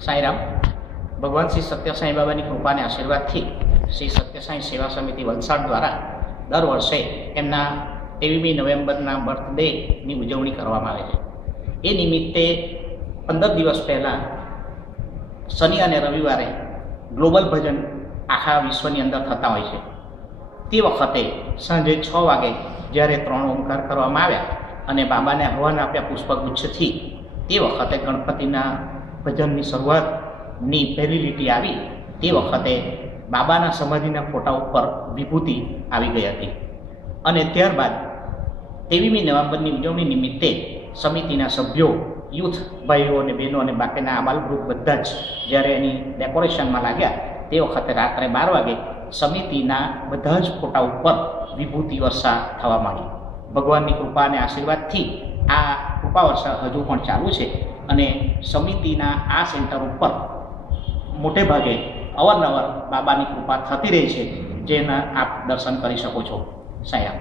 સાંઈરામ. ભગવાન શ્રી સત્ય સાંઈ બાબાની કૃપાને આશીર્વાદથી શ્રી સત્ય સાંઈ સેવા સમિતિ વલસાડ દ્વારા દર વર્ષે એમના 23મી નવેમ્બરના બર્થડેની ઉજવણી કરવામાં આવે છે. એ નિમિત્તે 15 દિવસ પહેલાં શનિ અને રવિવારે ગ્લોબલ ભજન આખા વિશ્વની અંદર થતા હોય છે. તે વખતે સાંજે 6 વાગે જ્યારે 3 ઓમકાર કરવામાં આવ્યા અને બાબાને આહ્વાન આપ્યા પુષ્પગુચ્છથી, તે વખતે ગણપતિના ભજનની શરૂઆતની પહેલી લીટી આવી. તે વખતે બાબાના સમાધિના ફોટા ઉપર વિભૂતિ આવી ગઈ હતી અને ત્યારબાદ 23મી નવેમ્બરની ઉજવણી નિમિત્તે સમિતિના સભ્યો, યુથ ભાઈઓ અને બહેનો અને બાકીના આબાલવૃદ્ધ બધા જ જ્યારે એની ડેકોરેશનમાં લાગ્યા, તે વખતે રાત્રે 12 વાગે સમિતિના બધા જ ફોટા ઉપર વિભૂતિ વર્ષા થવા માંડી. ભગવાનની કૃપા અને આશીર્વાદથી આ કૃપા વર્ષા હજુ પણ ચાલુ છે અને સમિતિના આ સેન્ટર ઉપર મોટે ભાગે અવારનવાર બાબાની કૃપા થતી રહે છે, જેના આપ દર્શન કરી શકો છો. સાંઈરામ.